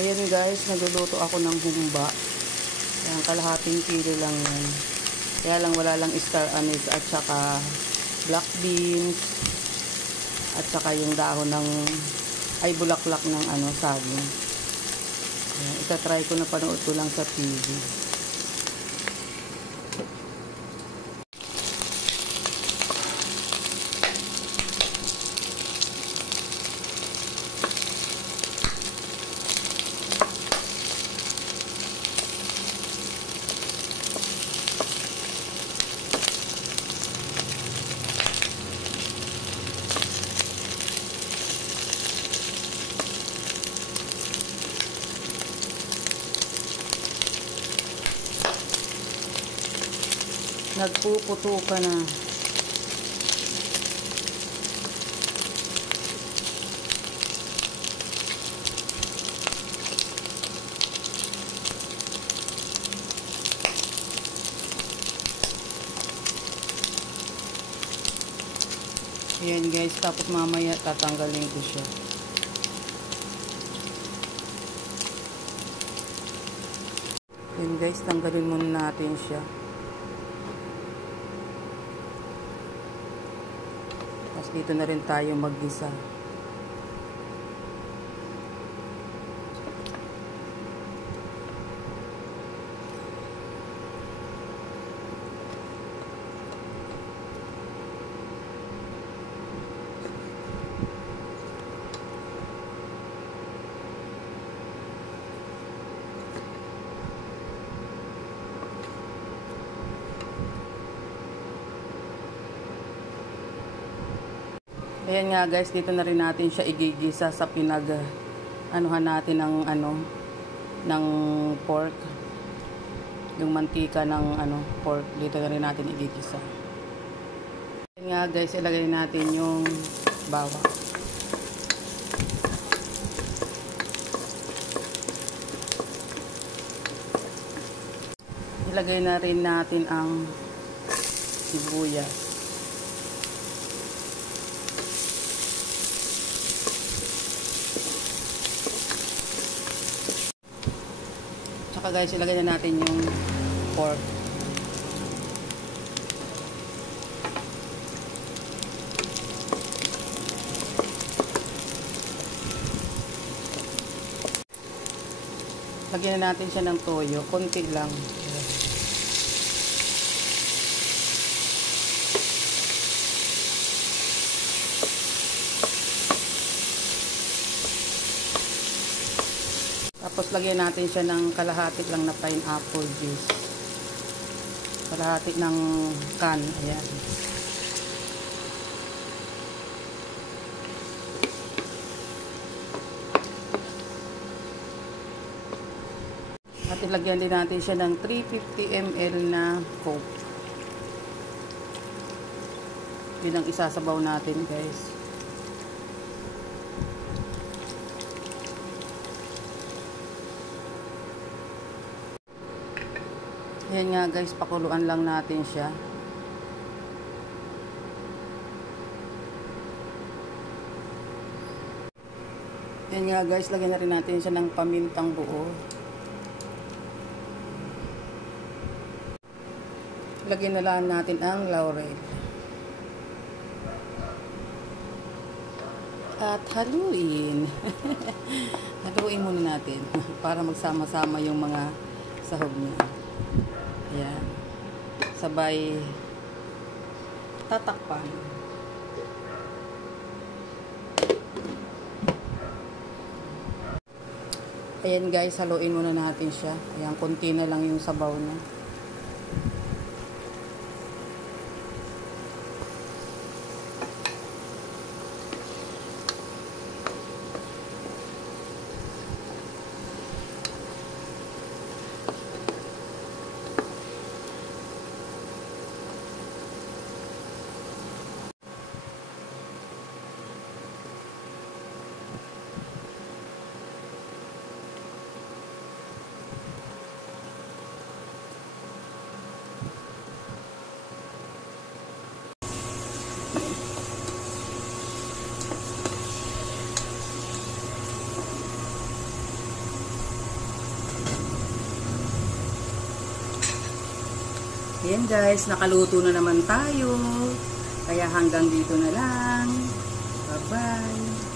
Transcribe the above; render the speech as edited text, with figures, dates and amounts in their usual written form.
Ayan guys, nagluluto ako ng humba. Ayan, kalahating kilo lang yan. Kaya lang wala lang star anise at saka black beans at saka yung dahon ng bulaklak ng saging. Ayan, itatry ko na, panood ko lang sa TV. Nagpuputo ka na. Ayan guys, tapos mamaya tatanggalin ko siya. Ayan guys, tanggalin muna natin siya. Tapos dito na rin tayo mag-gisa. Ayan nga guys, dito na rin natin siya igigisa sa anuhan natin ng ng pork. Yung mantika ng pork, dito na rin natin igigisa. Ayan nga guys, ilagay natin yung bawang. Ilagay na rin natin ang sibuyas. Saka guys, ilagay na natin yung pork. Lagyan na natin siya ng toyo, konti lang. Tapos lagyan natin siya ng kalahati lang na pineapple juice. Kalahati ng can. Ayan. At ilagyan din natin siya ng 350 ml na Coke. Yun ang isasabaw natin guys. Yan nga guys, pakuluan lang natin siya. Yan nga guys, lagyan na rin natin siya ng pamintang buo. Lagyan na lang natin ang laurel. At haluin. Haluin muna natin para magsama-sama yung mga sahog niya. Ayan. Sabay tatakpan. Ayan guys, haluin muna natin siya. Ayan, konti na lang yung sabaw niya. Ayan guys, nakaluto na naman tayo. Kaya hanggang dito na lang. Bye-bye.